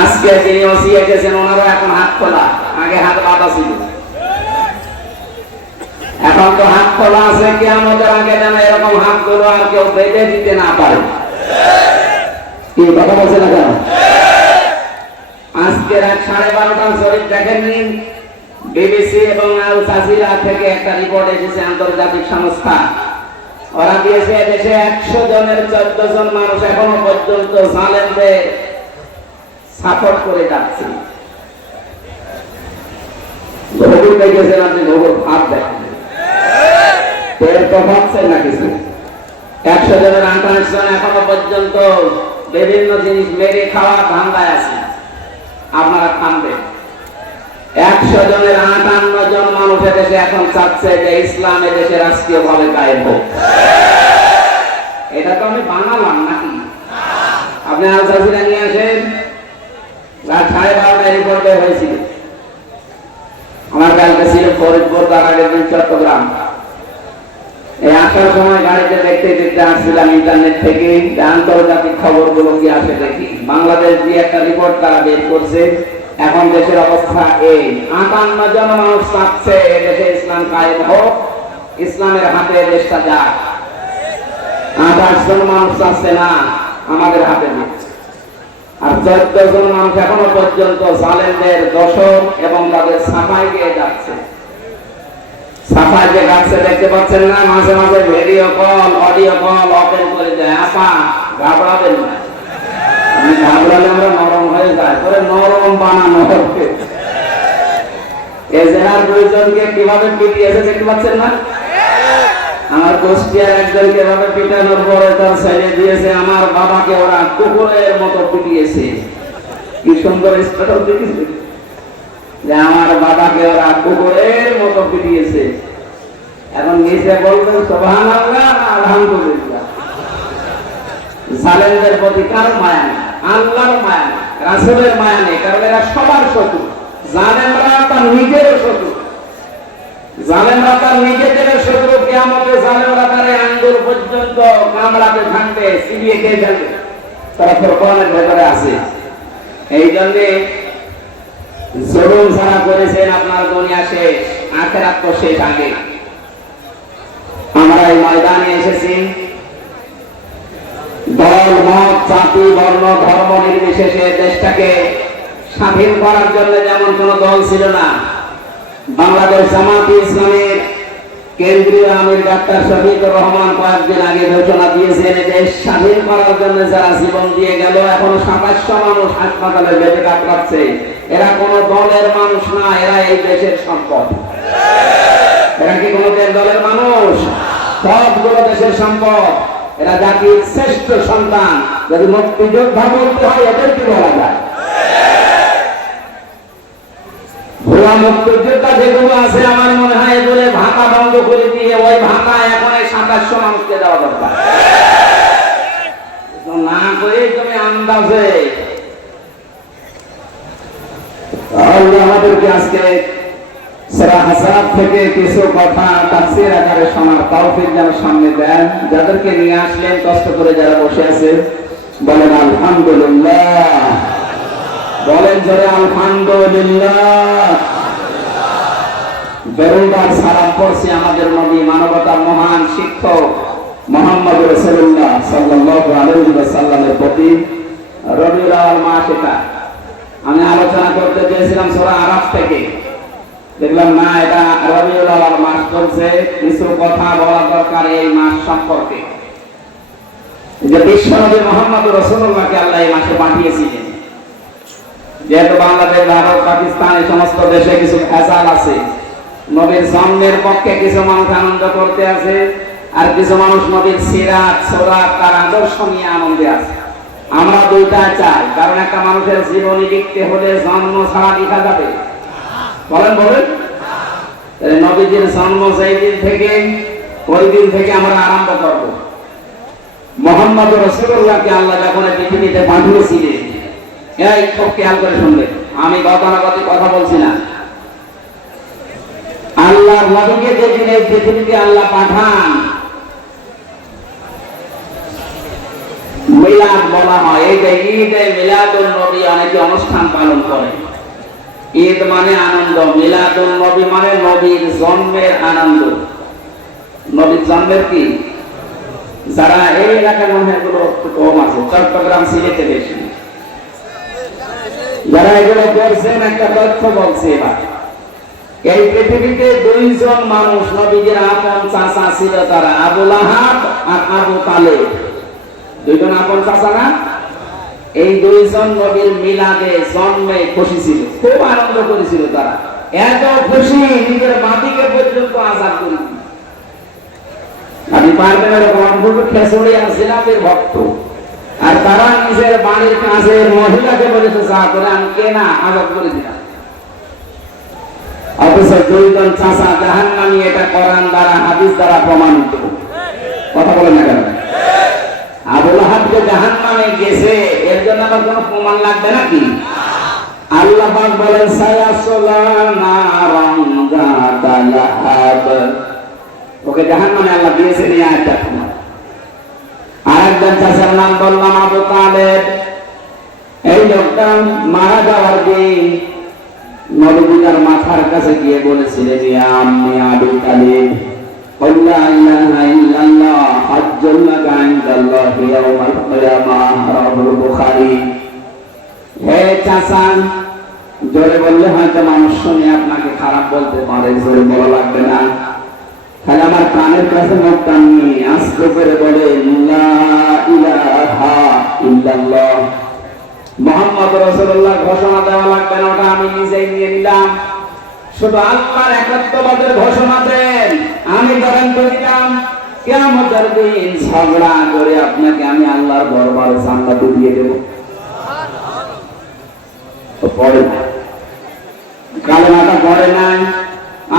আজকে যিনি ওসি এসেছেন ওনারও এখন হাত খোলা, আগে হাত বাঁধা ছিল, এখন তো হাত খোলা আছে। কিয়ামতের আগে যেন এরকম হাত গুলো আর কেউ বেঁধে দিতে না পারে। কি কথা বলছে না কেন? আজকে রাত 12:30টার শরীর দেখেননি, বিবিসি এবং আল জাজিরা থেকে একটা রিপোর্ট এসেছে, আন্তর্জাতিক সংস্থা। ওরা দিয়েছে দেশে 100 জনের 14 জন মানুষ এখনো পর্যন্ত জালেমদের সাপোর্ট করে যাচ্ছে। ভোগুর দেখেছেন আপনি, ভোগুর ভাব দেখেন, পেট তো ভাবছেন না কিছু। 100 জনের 28 জন এখনো পর্যন্ত বিভিন্ন জিনিস মেরে খাওয়ার ধান্দায় আছে। আপনারা খানবেন। 100 জনের 58 জন মানুষ দেশে এখন চাচ্ছে যে ইসলাম দেশে রাষ্ট্রীয় ভাবে কায়েম হোক। এটা তো আমি বানালাম নাকি? আপনি আল জাজিরা নিয়ে আসেন, রাত 12:30টায় রিপোর্ট বের হয়েছিল। আমার কালকে ছিল ফরিদপুর, তার আগের দিন চট্টগ্রাম। এই আসার সময় গাড়িতে দেখতে দেখতে আসছিলাম ইন্টারনেট থেকে, আন্তর্জাতিক খবরগুলো কি আসে দেখি। বাংলাদেশ দিয়ে একটা রিপোর্ট তারা বের করছে, এখন দেশের অবস্থা এই। 58 জন মানুষ চাচ্ছে দেশে ইসলাম কায়েম হোক, ইসলামের হাতে দেশটা যাক। 28 জন মানুষ চাচ্ছে না আমাদের হাতে না। আর 14 জন মানুষ এখনো পর্যন্ত জালেমদের দোষর এবং তাদের সাফাই দিয়ে যাচ্ছে। সাফাই যে গাছে দেখতে পাচ্ছেন না, মাঝে মাঝে video call, audio call open করে দেয়। আপা ঘাবড়াবেন না, আমি ঘাবড়ালে আমরা নরম হয়ে যায়, পরে নরম বানানো হবে। এই জেলার 2 জনকে কিভাবে পিটিয়েছে দেখতে পাচ্ছেন না? আমার কুষ্টিয়ার একজনকে এভাবে পিটানোর পরে তার ছেড়ে দিয়েছে। আমার বাবাকে ওরা কুকুরের মতো পিটিয়েছে। কি সুন্দর স্ট্যাটাস দেখেছে যে আমার বাবাকে ওরা কুকুরের মতো পিটিয়েছে। এখন নিচে বলবেন সুবহানাল্লাহ, আলহামদুলিল্লাহ। জালেমদের প্রতি কার মায়া নেই? আল্লাহর মায়া নেই, রাসূলের মায়া নেই, কারণ এরা সবার শত্রু। জালেমরা তার নিজের শত্রু, জালেমরা তার নিজেদের শত্রু। কিয়ামতে জালেমরা তার আঙ্গুল পর্যন্ত কামড়াতে থাকবে, চিবিয়ে খেয়ে ফেলবে। তারা ফরকানের ভেতরে আছে। এই জন্যে জুলুম যারা করেছেন আপনার দুনিয়া শেষ, আখিরাত তো শেষ আগে। আমরা এই ময়দানে এসেছি দল, মত, জাতি, বর্ণ, ধর্ম নির্বিশেষে দেশটাকে স্বাধীন করার জন্য। যেমন কোন দল ছিল না। বাংলাদেশ জামাতে ইসলামের কেন্দ্রীয় আমির ডাক্তার শফিকুর রহমান কয়েকদিন আগে ঘোষণা দিয়েছেন দেশ স্বাধীন করার জন্য যারা জীবন দিয়ে গেল, এখন 2700 মানুষ হাসপাতালে বেঁচে কাটাচ্ছে। এরা কোন দলের মানুষ না, এরা এই দেশের সম্পদ। এরা কি কোন দলের মানুষ? সবগুলো দেশের সম্পদ। এরা জাতির শ্রেষ্ঠ সন্তান। যদি মুক্তিযোদ্ধা বলতে হয় এদেরকে বলা যায়। ভুয়া মুক্তিযোদ্ধা যেগুলো আছে, আমার মনে হয় এগুলো ভাতা বন্ধ করে দিয়ে ওই ভাতা এখন 2700 মানুষকে দেওয়া দরকার। না করে তুমি আন্দাজে আল্লাহ আমাদেরকে আজকে সূরা হাসাব থেকে কিছু কথা তাফসীর আকারে শোনার তৌফিক যেন সামনে দেন। যাদেরকে নিয়ে আসলেন কষ্ট করে যারা বসে আছে, বলেন আলহামদুলিল্লাহ, বলেন জোরে আলহামদুলিল্লাহ। বেরুন্দার সালাম পড়ছি আমাদের নবী, মানবতার মহান শিক্ষক মুহাম্মদ রাসূলুল্লাহ সাল্লাল্লাহু আলাইহি ওয়াসাল্লামের প্রতি। রবিউল আউয়াল মাস এটা। আমি আলোচনা করতে চেয়েছিলাম সূরা আরাফ থেকে, দেখলাম না, এটা রবিউল আউয়াল মাস চলছে। কিছু কথা বলা দরকার এই মাস সম্পর্কে। যে বিশ্বনবী মুহাম্মদ রাসূলুল্লাহকে আল্লাহ এই মাসে পাঠিয়েছিলেন। যেহেতু বাংলাদেশ, ভারত, পাকিস্তান এই সমস্ত দেশে কিছু ভেজাল আছে। নবীর জন্মের পক্ষে কিছু মানুষ আনন্দ করতে আছে, আর কিছু মানুষ নবীর সিরাত, সুরাত, তার আদর্শ নিয়ে আনন্দে আছে। আমরা দুইটা চাই, কারণ একটা মানুষের জীবনী লিখতে হলে জন্ম ছাড়া লেখা যাবে? বলেন বলেন। নবীজির জন্ম যেই দিন থেকে, ওই দিন থেকে আমরা আরম্ভ করব। মুহাম্মদ রাসূলুল্লাহকে আল্লাহ যখন পৃথিবীতে পাঠিয়েছিলেন, এই খুব খেয়াল করে শুনবেন, আমি গতানুগতিক কথা বলছি না। আল্লাহর নবীকে যেদিন এই পৃথিবীতে আল্লাহ পাঠান, মিলাদ বলা হয়। এই যে ঈদে মিলাদুন নবী অনেকে অনুষ্ঠান পালন করে। ঈদ মানে আনন্দ, মিলাদুন নবী মানে নবীর জন্মের আনন্দ। নবীর জন্মের কি, যারা এই এলাকার মনে হয় এগুলো কম আছে, চট্টগ্রাম সিলেটে বেশি। যারা এগুলো করছেন একটা তথ্য বলছে এবার, এই পৃথিবীতে দুইজন মানুষ নবীজির আপন চাচা ছিল, তারা আবু লাহাব আর আবু তালেব। দুইজন আপন চাচা না? এই দুইজন নবীর মিলাদে জন্মে খুশি ছিল, খুব আনন্দ করেছিল তারা। এত খুশি নিজের মাটিকে পর্যন্ত আজাদ করেছিল। আপনি পারবেন এরকম খেসুড়ি আর জিলাপির ভক্ত, আর তারা নিজের বাড়ির কাছের মহিলাকে বলেছে যা করে আমি কেনা আজাদ করে দিলাম। অথচ দুইজন চাচা জাহান্নামী, এটা কোরআন দ্বারা হাদিস দ্বারা প্রমাণিত। কথা বলেন না কেন? আবু লাহাবকে জাহান্নামে গেছে, এর জন্য আবার কোনো প্রমাণ লাগবে নাকি? আল্লাহ পাক বলেন সায়াসলা নারান যাতা লাহাব, ওকে জাহান্নামে আল্লাহ দিয়েছেন এই আয়াতটা। আরেকজন চাচার নাম বললাম আবু তালেব। এই লোকটা মারা যাওয়ার দিন নবী তার মাথার কাছে গিয়ে বলেছিলেন, ইয়া আম্মি আবু তালেব, লা ইলাহা ইল্লাল্লাহ হাজ্জুল লাকা ইনদাল্লাহি ইয়াওমাল কিয়ামাহ, রাওয়াহুল বুখারী। হে চাচা, জোরে বললে হয়তো মানুষ শুনে আপনাকে খারাপ বলতে পারে, জোরে বলা লাগবে না। তাহলে আমার কানের কাছে মুখটা নিয়ে আস্তে করে বলেন, লা ইলাহা ইল্লাল্লাহ মুহাম্মদ রাসূলুল্লাহ, ঘোষণা দেওয়া লাগবে না, ওটা আমি নিজেই নিয়ে নিলাম। শুধু আল্লাহর একাত্মবাদের ঘোষণা দেন, আমি গ্যারান্টি দিলাম কিয়ামতের দিন ঝগড়া করে আপনাকে আমি আল্লাহর দরবারে জান্নাত দিয়ে দেব। তো পড়ে কালেমাটা পড়ে নাই।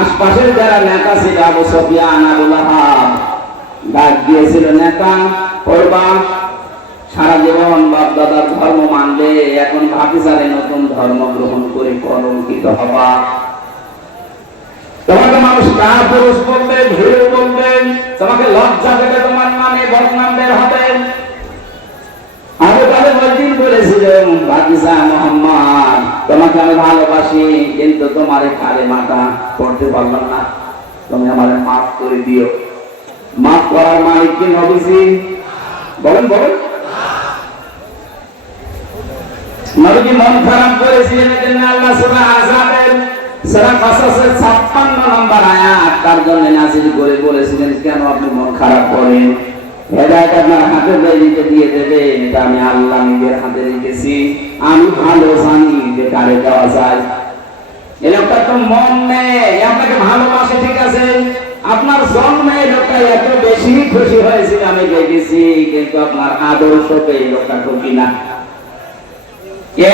আশপাশের যারা নেতা ছিল, আবু সুফিয়ান, আবু লাহাব, ডাক দিয়েছিল, নেতা পড়বা, সারা জীবন বাপ দাদার ধর্ম মানলে, এখন ভাবিসারে নতুন ধর্ম গ্রহণ করে কলঙ্কিত হবা। তোমাকে মানুষ কাপুরুষ বলবে, ভীরু বলবেন, তোমাকে লজ্জা দেবে, তোমার নামে বদনাম বের হবে। আবু তালেব ওইদিন বলেছিলেন, ভাতিজা মুহাম্মদ, তোমাকে আমি ভালোবাসি, কিন্তু তোমার এই কালেমাটা পড়তে পারলাম না, তুমি আমারে মাফ করে দিও। মাফ করার মালিক কি নবীজি? বলেন বলেন। নবীজি মন খারাপ করেছিলেন, এজন্য আল্লাহ সূরা আযাবের সূরা কাসাসের 56 নম্বর আয়াত তার জন্য নাযিল করে বলেছিলেন, কেন আপনি মন খারাপ করেন? হেদায়েত আপনার হাতে দিয়ে দেবেন, এটা আমি আল্লাহ নিজের হাতে রেখেছি। আমি ভালো জানি যে কারে দেওয়া যায়। এই লোকটা তো মন নেই, আপনাকে ভালোবাসে, ঠিক আছে, আপনার জন্মে এই লোকটা এত বেশি খুশি হয়েছিল আমি দেখেছি, কিন্তু আপনার আদর্শকে এই লোকটা খুশি না।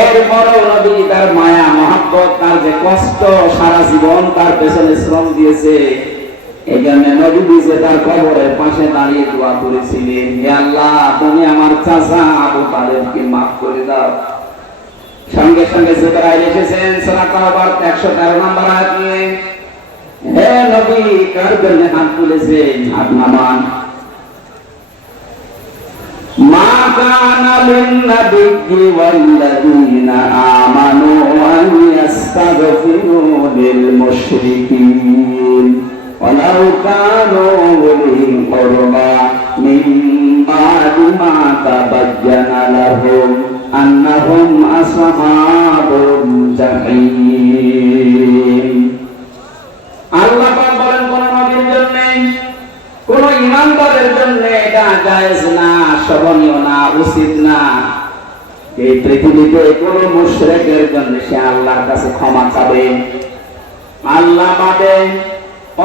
এরপরও নবী তার মায়া মহব্বত, তার যে কষ্ট, সারা জীবন তার পেছনে শ্রম দিয়েছে, এই জন্য নবী নিজে তার কবরের পাশে দাঁড়িয়ে দোয়া করেছিলেন, হে আল্লাহ, তুমি আমার চাচা আবু তালেবকে মাফ করে দাও। সঙ্গে সঙ্গে জিবরাইল এসেছেন সূরা তাওবার 113 নম্বর আয়াত নিয়ে। হে নবী, কার জন্য হাত তুলেছেন? হাত নামান। মা কানা লিন-নাবিয়্যি ওয়াল্লাযীনা আমানু আন ইস্তাগফিরু লিল-মুশরিকিন ওয়ালাউ কানু উলি কুরবা মিন বা'দি মা তাবায়্যানা লাহুম আন্নাহুম আসহাবুল জাহিম। আল্লাহ পাক বলেন, কোন নবীর জন্য, কোন ঈমানদারের জন্য এটা জায়েজ না, শোভনীয় না, উচিত না, এই পৃথিবীতে কোন মুশরিকের জন্য সে আল্লাহর কাছে ক্ষমা চাবে। আল্লাহ বাদে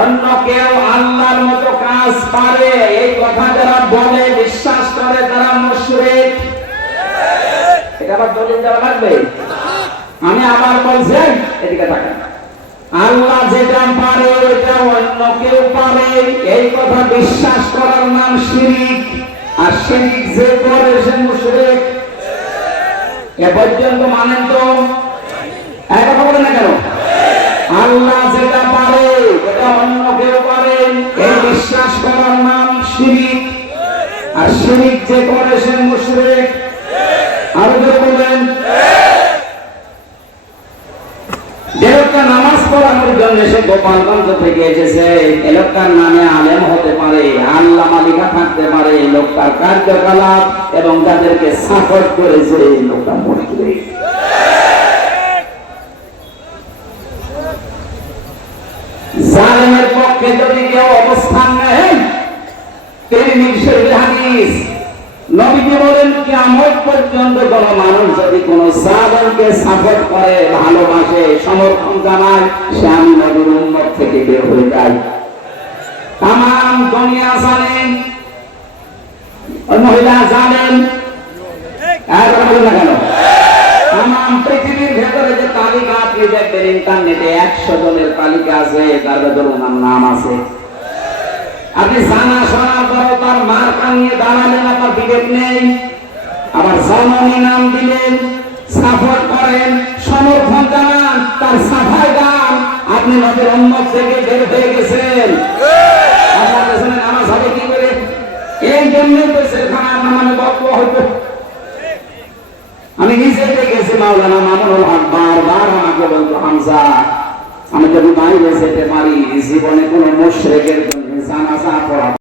অন্য কেউ আল্লাহর মতো কাজ পারে, এই কথা যারা বলে, বিশ্বাস করে, তারা মুশরিক। এটা আবার দলিল দেওয়া লাগবে? আমি আবার বলছি, এদিকে তাকান, আল্লাহ যেটা পারে এটা অন্য কেউ পারে, এই কথা বিশ্বাস করার নাম শিরক। আর শিরক যে করে সে মুশরিক। এ পর্যন্ত মানেন তো? এক কথা বলেন না কেন? আল্লাহ যেটা পারে এটা অন্য কেউ পারে, এই বিশ্বাস করার নাম শিরক। আর শিরিক যে করে সে মুশরিক। আরো যে বলেন, যে লোকটা নামাজ পড়ানোর জন্য সে গোপালগঞ্জ থেকে এসেছে, এ লোকটার নামে আলেম হতে পারে, আল্লামা লেখা থাকতে পারে, লোকটার কার্যকলাপ এবং যাদেরকে সাপোর্ট করেছে এই লোকটা মুশরিক। জালেমের পক্ষে যদি কেউ অবস্থান নেয়, তিনি নিশ্চয়ই হাদিস নবীজি বলেন, কিয়ামত পর্যন্ত কোন মানুষ যদি কোন জালেমকে সাপোর্ট করে, ভালোবাসে, সমর্থন জানায়, সে আমি নবীর উম্মত থেকে বের হয়ে যায়। তামাম দুনিয়া জানেন মহিলা জানেন, আর বলেন না কেন, তামাম পৃথিবীর ভেতরে যে তালিকা আপনি দেখবেন ইন্টারনেটে 100 জনের তালিকা আছে, তার ভেতরে ওনার নাম আছে। আপনি জানা শোনার পরে তার মার্কা নিয়ে দাঁড়ালেন, আপনার বিবেক নেই, আবার জননী নাম দিলেন, সাপোর্ট করেন, সমর্থন জানান, তার সাফাই গান, আপনি নবীর উম্মত থেকে বের হয়ে গেছেন। আপনার পেছনে নামাজ হবে কি করে? এই জন্যই তো সেখানে আপনার মানে বক্তব্য হতো। আমি নিজে দেখেছি মাওলানা মামুনুল হক বারবার আমাকে বলতো, হামজা আমি যদি বাইরে যেতে পারি, জীবনে কোন মুশরিকের জন্য জানাজা পড়া